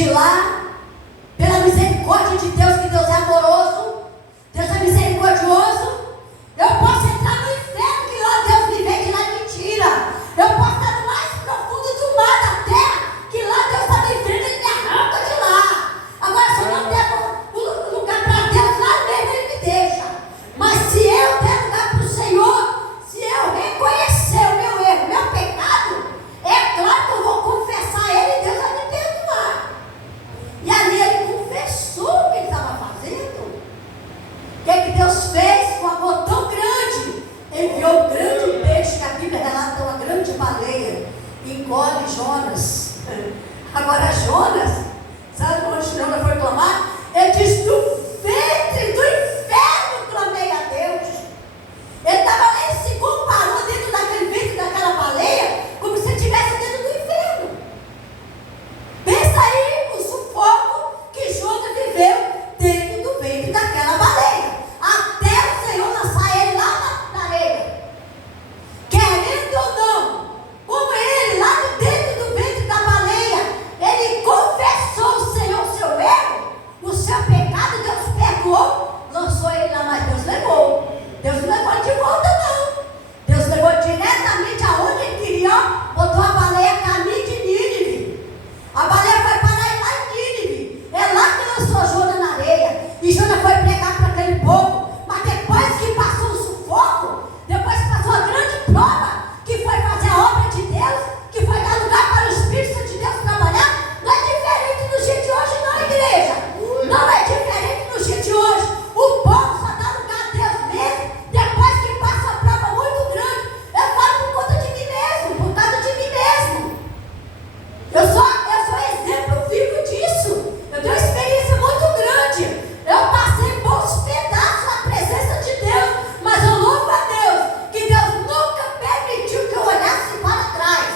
de lá, pela misericórdia de Deus, que Deus é amoroso, Deus é misericordioso. Eu posso entrar no inferno, que lá Deus me vê, que lá é mentira. Eu posso estar no mais profundo do mar da terra, que lá Deus está me vendo e me arranca de lá. Agora, se eu não der um lugar para Deus, lá mesmo Ele me deixa. Mas se eu der lugar para o Senhor, se eu reconhecer o meu erro, meu pecado, é claro que eu vou confessar a Ele e Deus vai me perdoar. E ali ele confessou o que ele estava fazendo. O que é que Deus fez com amor tão grande? Enviou um grande peixe, que a Bíblia relata uma grande baleia, engole Jonas. Agora Jonas, sabe quando Jonas foi clamar? Ele disse: do ventre do inferno clamei a Deus. Ele se comparou dentro daquele ventre daquela baleia, como se estivesse dentro do inferno. Pensa aí o sufoco que Jonas viveu dentro do ventre daquela baleia, até o Senhor lançar ele lá na areia. Querendo ou não, como ele lá de dentro do ventre da baleia, ele confessou o Senhor o seu erro, o seu pecado, Deus perdoou, lançou ele lá, mas Deus levou. Deus não levou de volta não. Deus levou diretamente aonde ele queria, botou a baleia a caminho de Nínive. A baleia foi parar lá em Nínive. É lá que lançou Jonas na areia. E Jonas foi pregar para aquele povo. Mas depois que passou o sufoco, depois que passou a grande prova, que foi fazer a obra de Deus, que foi dar lugar para o Espírito Santo de Deus trabalhar, não é diferente no dia de hoje não, igreja. Não é diferente no dia de hoje. O povo só dá lugar a Deus mesmo depois que passa uma prova muito grande. Eu falo por conta de mim mesmo, por causa de mim mesmo. Eu sou exemplo vivo disso. Eu tenho uma experiência muito grande. Eu passei bons pedaços na presença de Deus, mas eu louvo a Deus, que Deus nunca permitiu que eu olhasse para trás.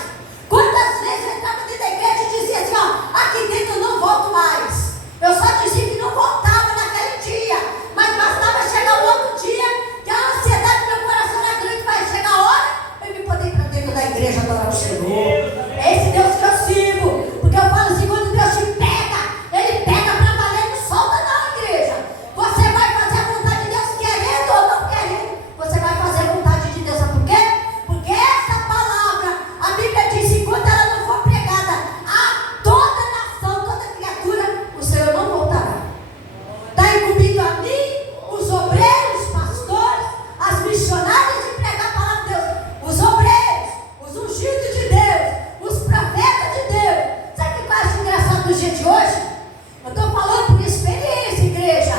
Quantas vezes eu entrava dentro da igreja e dizia assim, ó, aqui dentro eu não volto mais. Eu só dizia que não voltava naquele dia, mas bastava chegar o outro dia, que a ansiedade do meu coração era grande, vai chegar a hora eu me poder ir para dentro da igreja adorar o Senhor. É esse Deus que eu sirvo, porque eu falo assim, quando Deus te pega, Ele pega para valer, não solta não, igreja. Você vai fazer a vontade de Deus querendo ou não querendo, você vai fazer a vontade de Deus, sabe por quê? Porque essa palavra, a Bíblia diz, enquanto ela não for pregada a toda nação, toda criatura, o Senhor não voltará. Está incumbindo a mim, os obreiros, os pastores, as missionárias de pregar a palavra de Deus, os obreiros, os ungidos de Deus, os profetas de Deus. Sabe o que eu acho engraçado no dia de hoje? Eu estou falando por experiência, igreja.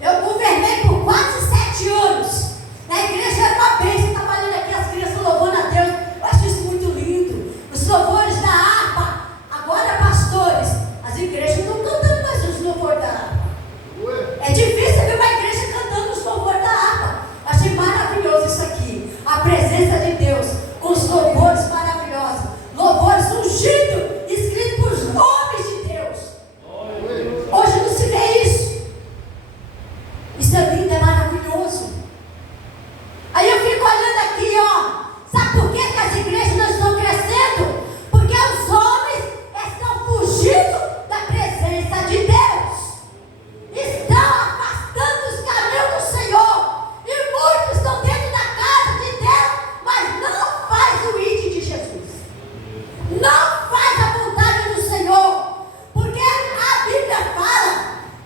Eu governei por quase 7 anos. Na igreja era uma bênção, trabalhando aqui, as crianças louvando a Deus. Eu acho isso muito lindo. Os louvores da harpa. Agora, pastores, as igrejas não estão cantando mais os louvores da harpa. É difícil ver uma igreja cantando os louvores da harpa. Achei maravilhoso isso aqui. A presença de Deus com os louvores maravilhosos. Louvores ungidos, escritos por nomes de Deus. Hoje não se vê isso. Isso é lindo, é maravilhoso. Aí eu fico olhando aqui, ó. Sabe por que as igrejas não estão crescendo? Porque os homens estão fugindo da presença de Deus. Estão afastando os caminhos do Senhor. E muitos estão dentro da casa de Deus, mas não faz o ID de Jesus. Não faz a vontade do Senhor. Porque a Bíblia fala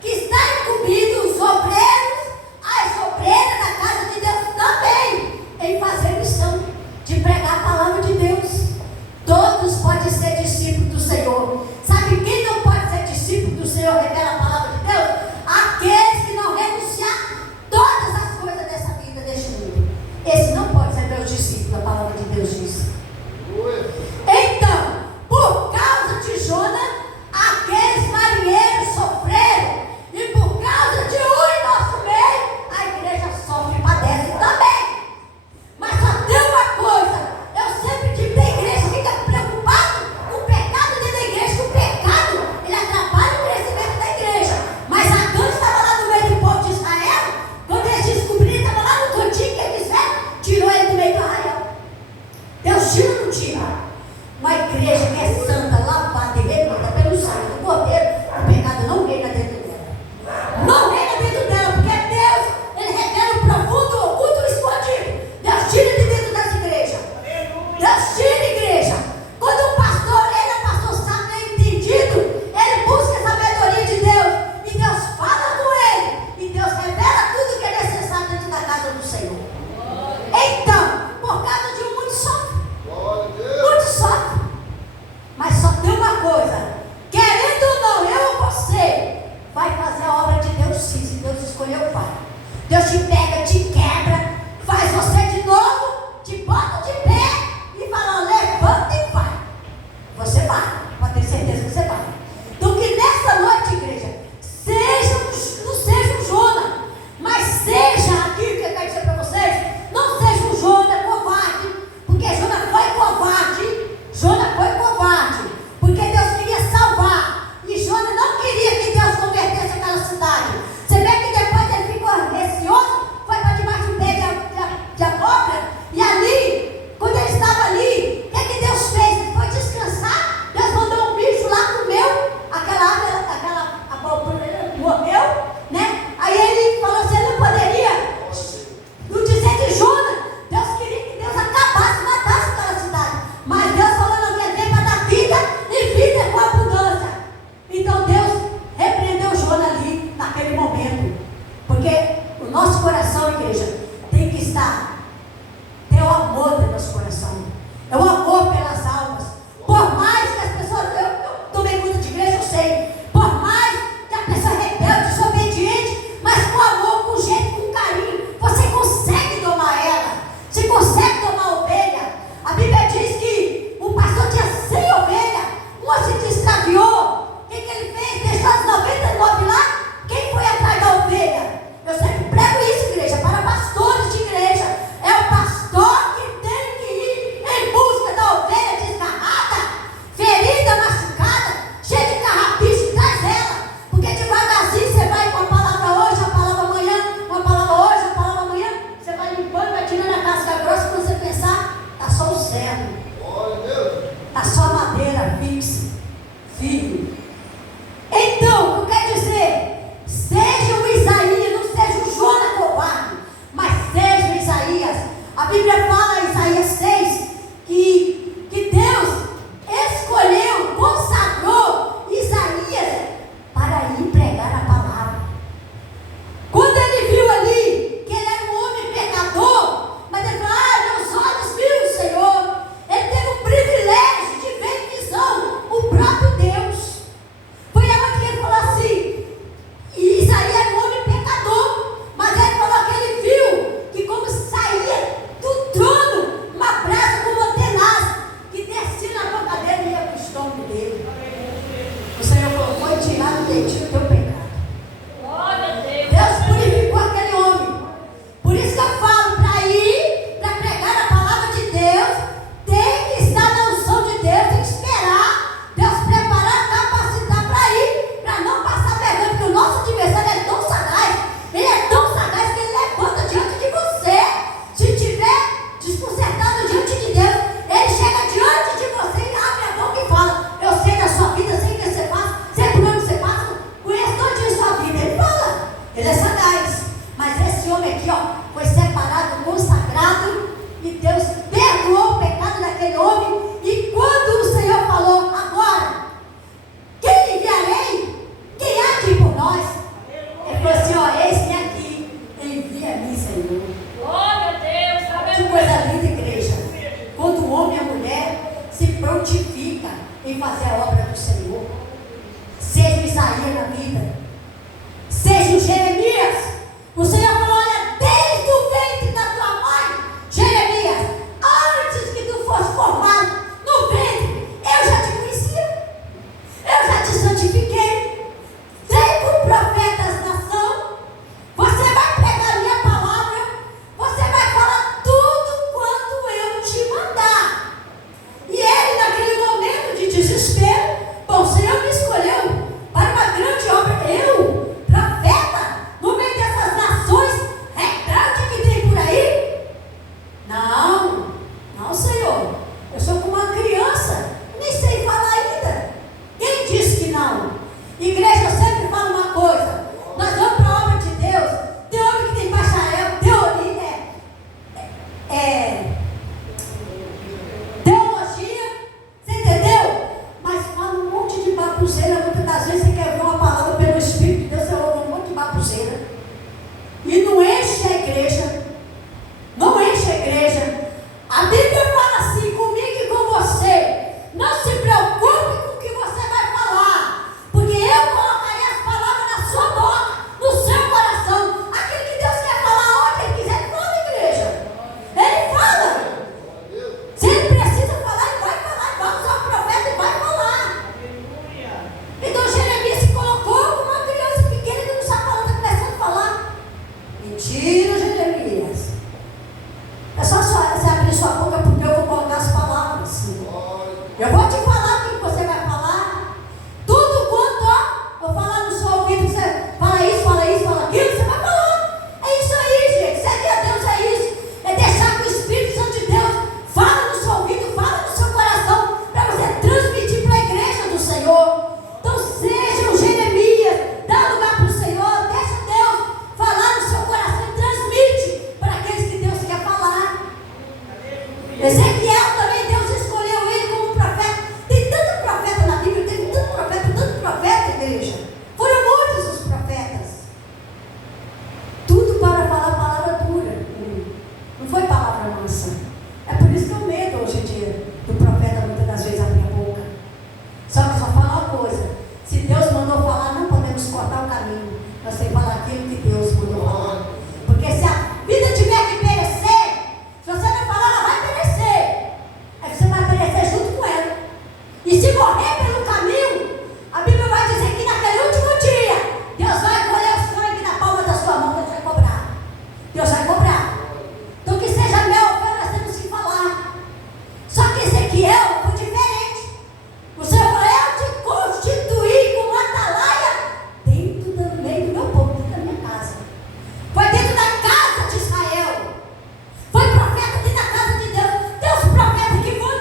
que está incumbido os obreiros, as obreiras da casa de Deus também, em fazer missão de pregar a palavra de Deus. Todos podem ser discípulos do Senhor. Sabe quem não pode ser discípulo do Senhor, revela a palavra de Deus? Aqueles que não renunciar todas as coisas dessa vida, deste mundo. Esse não pode ser meu discípulo, a palavra de Deus diz. Então, por causa de Jonas, aqueles marinheiros sofreram. E por causa de um em nosso meio, a igreja sofre e padece também. Mas só tem uma coisa, eu sempre digo da igreja, fica preocupado com o pecado dentro da igreja, que o pecado, ele atrapalha o crescimento da igreja. Mas Acã estava lá no meio do povo de Israel, quando eles descobriram, estava lá no cantinho que eles fizeram, tirou ele do meio do arraial. Deus tira ou não tira? Uma igreja que é santa, lavada e remada pelo sangue do Cordeiro, eterno. A sua madeira fixa, firme. Então, o que quer dizer? Seja o Isaías, não seja o Jonas covarde, mas seja o Isaías. A Bíblia fala em Isaías 6 que Deus escolheu, consagrou Isaías para ir pregar a palavra. Quando ele viu ali que ele era um homem pecador, mas ele falou: meus olhos viram o Senhor. Ele teve o privilégio de ver em visão o próprio Deus. Foi aonde que ele falou assim, e Isaías era um homem pecador, mas ele falou que ele viu que como saía do trono uma brasa como tenaz, que descia na boca dele e ia para o estômago dele. O Senhor falou: foi tirado de ti o teu pecado. Deus purificou aquele homem. Por isso que eu falo, para ir, para pregar a palavra de Deus, tem que estar na unção de Deus, tem que esperar Deus preparar, capacitar para ir, para não passar vergonha, porque o nosso adversário é tão sagaz, ele é tão sagaz que ele levanta diante de você. Se tiver desconcertado diante de Deus, ele chega diante de você e abre a boca e fala: eu sei da sua vida, sei o que você faz, sei por onde você passa, conheço todinho a sua vida. Ele fala, ele é sagaz. Mas esse homem aqui, foi separado, consagrado, e Deus perdoou o pecado daquele homem. E quando o Senhor falou: agora, quem enviarei? Quem há de ir por nós? Ele falou assim: eis-me aqui, envia-me, Senhor. Que coisa linda, igreja. Quando o homem e a mulher se prontifica em fazer a obra do Senhor. Seja o Isaías na vida, seja o Jeremias. O Senhor falou: olha, desde o ventre da tua mãe, Jeremias, antes que tu fosse formado no ventre, eu já te conhecia, eu já te santifiquei, dei por profetas da nação. Você vai pregar a minha palavra, você vai falar tudo quanto eu te mandar. E ele, naquele momento de desespero, bom, o Senhor me escolheu para uma grande obra. Eu, profeta, no meio dessas nações rebeldes que tem por aí? Não, não, Senhor. Eu sou como uma criança, nem sei falar ainda. Quem disse que não? Igreja, eu sempre falo uma coisa: nós vamos para a obra de Deus. Tem homem que tem bacharel, teologia, você entendeu? Mas fala um monte de baboseira. Muitas das vezes você quer ouvir uma palavra pelo Espírito de Deus, você ouve um monte de baboseira e não enche a igreja. Não enche a igreja. A Bíblia fala assim comigo e com você: não se preocupe com o que você vai falar, porque eu colocarei as palavras na sua boca, no seu coração. Aquilo que Deus quer falar, onde Ele quiser, Ele fala, igreja. Ele fala. Se Ele precisa falar, Ele vai falar. Ele vai usar o profeta e vai falar. Então Jeremias se colocou como uma criança pequena que não sabe falar, está começando a falar. Mentira, Jeremias. É só você abrir sua boca, porque eu vou colocar as palavras. Eu vou te falar o que você vai falar. Tudo quanto eu falar no seu ouvido, você fala isso, fala aquilo, você vai falar. É isso aí, gente. Servir a Deus é isso. É deixar que o Espírito Santo de Deus fala no seu ouvido, fala no seu coração, para você transmitir para a igreja do Senhor. Então seja o Jeremias, dá lugar para o Senhor, deixa Deus falar no seu coração e transmite para aqueles que Deus quer falar. Ezequiel também, Deus escolheu ele como profeta. Tem tanto profeta na Bíblia, tem tanto profeta, igreja. Foram muitos os profetas. Tudo para falar palavra dura. Não foi palavra mansa. É por isso que eu medo hoje em dia do profeta muitas das vezes abrir a boca. Só que só fala uma coisa: se Deus mandou falar, não podemos cortar o caminho. Nós temos que falar aquilo que Deus mandou falar. Porque se a vida tiver que perecer, se você não falar, ela vai perecer. Aí você vai perecer junto com ela. E se morrer pelo caminho, a Bíblia vai dizer que naquele último dia, Deus vai colher o sangue na palma da sua mão. Deus vai cobrar. Deus vai cobrar. Então que seja meu ou meu, nós temos que falar. Só que Ezequiel foi diferente. O Senhor falou: eu te constituí como atalaia dentro do meio do meu povo, dentro da minha casa. Foi dentro da casa de Israel. Foi profeta dentro da casa de Deus. Tem os profetas que vão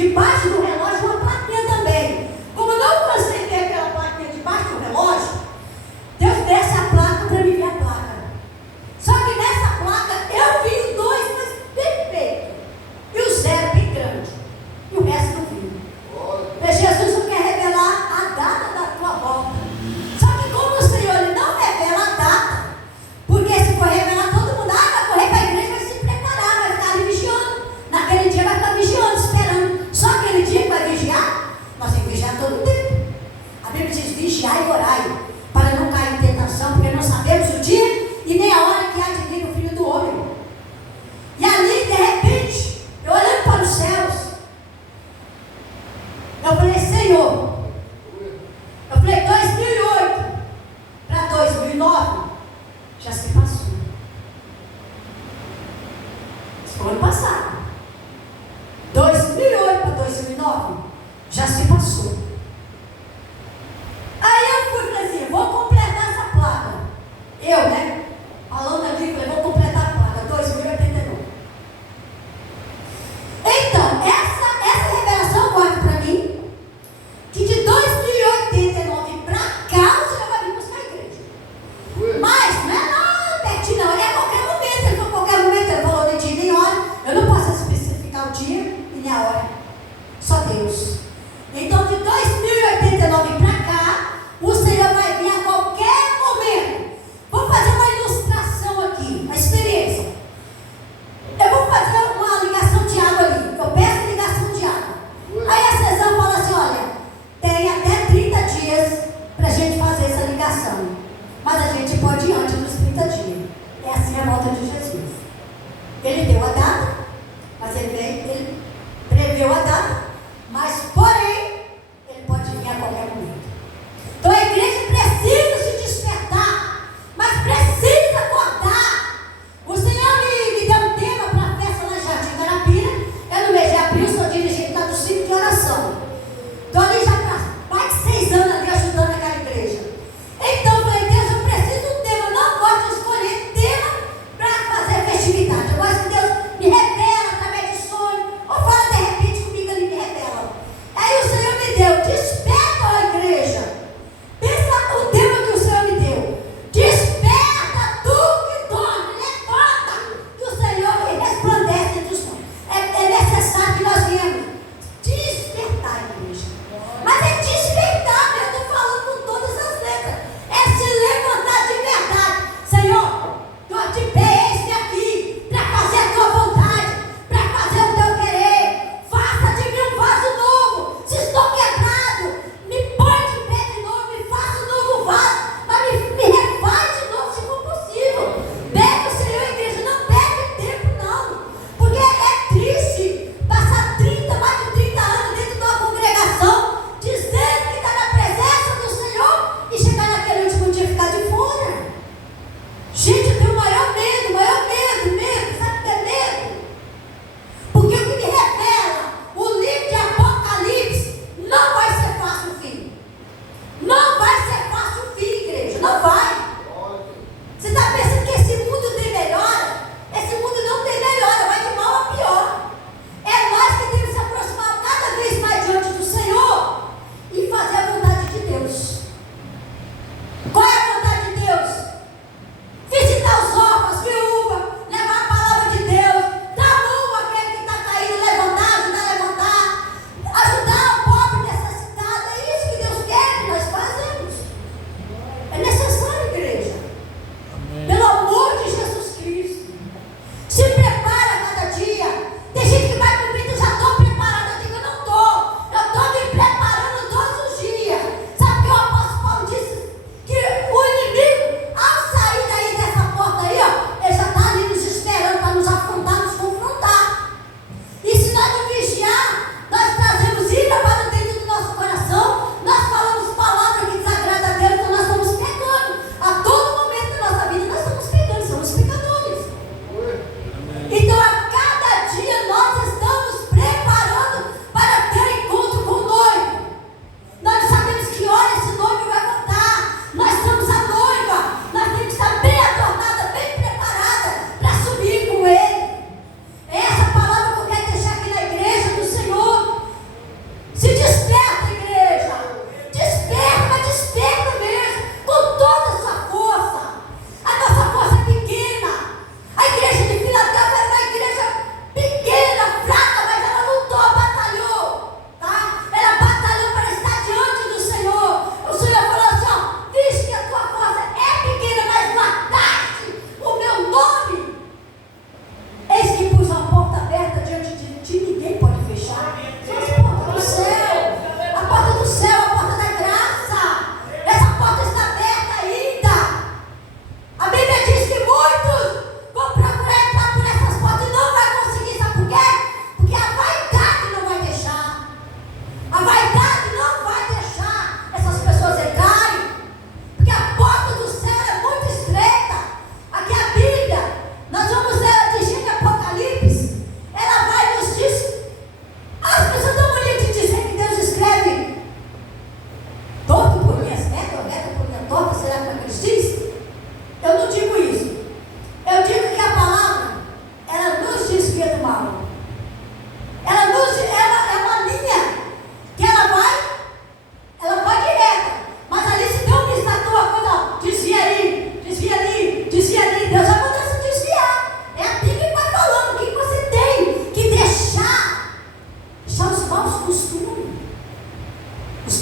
debaixo do relógio uma plaquinha também. Como eu não consegui ver aquela plaquinha debaixo do relógio, Deus desce a placa para me ver a placa. Só que nessa placa eu vi dois, mas bem feito. E o zero bem grande. E o resto não vi. Mas Jesus não quer revelar a data da tua volta. Só que como o Senhor ele não revela a data, porque se for revelar todo mundo, vai correr para a igreja, vai se preparar, vai ficar ali vigiando. Naquele dia vai ficar vigiando, esperando. Só aquele dia que vai vigiar, nós temos que vigiar todo o tempo. A Bíblia diz: vigiai e orai, para não cair em tentação, porque não sabemos o dia e nem a hora que há de vir o Filho do Homem. E ali, de repente, eu olhando para os céus, eu falei: Senhor, eu falei 2008 para 2009, já se passou. Isso foi ano passado. 2008 para 2009, já se passou. Aí eu fui e falei assim: vou completar essa placa. Eu, né? Falando ali, falei: vou completar a placa, 2089. Então, essa revelação mostra para mim que de 2089 para cá o Senhor vai vir buscar a igreja. Mas não é lá pertinho, não. É a qualquer momento. Ele falou: qualquer momento. Ele falou: nem dia nem hora. Eu não posso especificar o dia e nem a hora. Só Deus. Então, de 2089 para cá, o Senhor vai vir a qualquer momento. Vou fazer uma ilustração aqui, uma experiência. Eu vou fazer uma ligação de água ali. Eu peço ligação de água. Aí a Cezão fala assim: olha, tem até 30 dias para a gente fazer essa ligação. Mas a gente pode ir antes dos 30 dias. É assim a volta de Jesus. Ele deu a data, mas ele preveu a data, mas porém, ele pode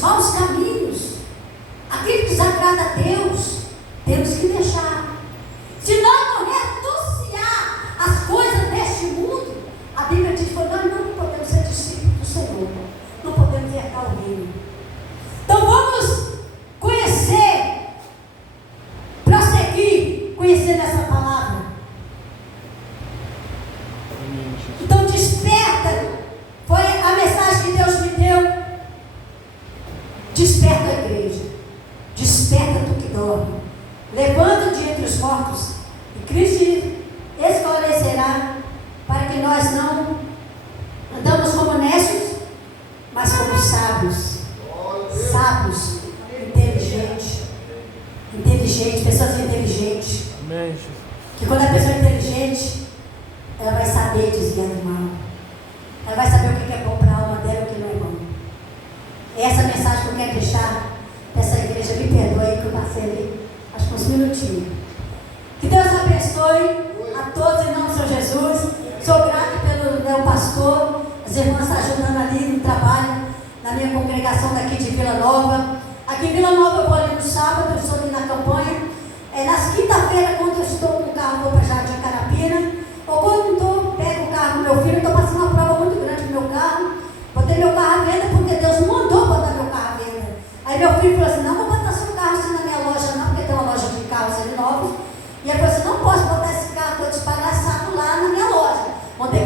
maus caminhos, aquilo que desagrada a Deus, temos que deixar. Se nós não renunciar às coisas deste mundo, a Bíblia diz que nós não podemos ser discípulos do Senhor, não podemos herdar o reino. Então vamos conhecer, prosseguir, conhecendo essa palavra. Então desperta, foi a mensagem que Deus me deu. Desperta a igreja, desperta tu que dorme, levanta de entre os mortos, e Cristo esclarecerá, para que nós não andamos como necios, mas como sábios, sábios, inteligentes, pessoas inteligentes. Que quando a pessoa é inteligente, ela vai saber desviar do mal, ela vai saber o que é bom para a alma dela e o que não é bom. Essa mensagem que eu quero deixar para essa igreja, me perdoe que eu passei ali, acho que uns minutinhos. Que Deus abençoe a todos em nome do Senhor Jesus. Sou grato pelo meu pastor, as irmãs estão ajudando ali no trabalho, na minha congregação daqui de Vila Nova. Aqui em Vila Nova eu vou ali no sábado, eu estou ali na campanha. Nas quinta-feira, quando eu estou com o carro, vou para Jardim Carapina. Ou quando estou, pego o carro do meu filho, estou passando uma prova muito grande no meu carro. Botei meu carro à venda porque Deus mandou botar meu carro à venda. Aí meu filho falou assim, não vou botar seu carro assim na minha loja não, porque tem uma loja de carros novos. E ele falou assim, não posso botar esse carro todo espalhaçado lá na minha loja. Montei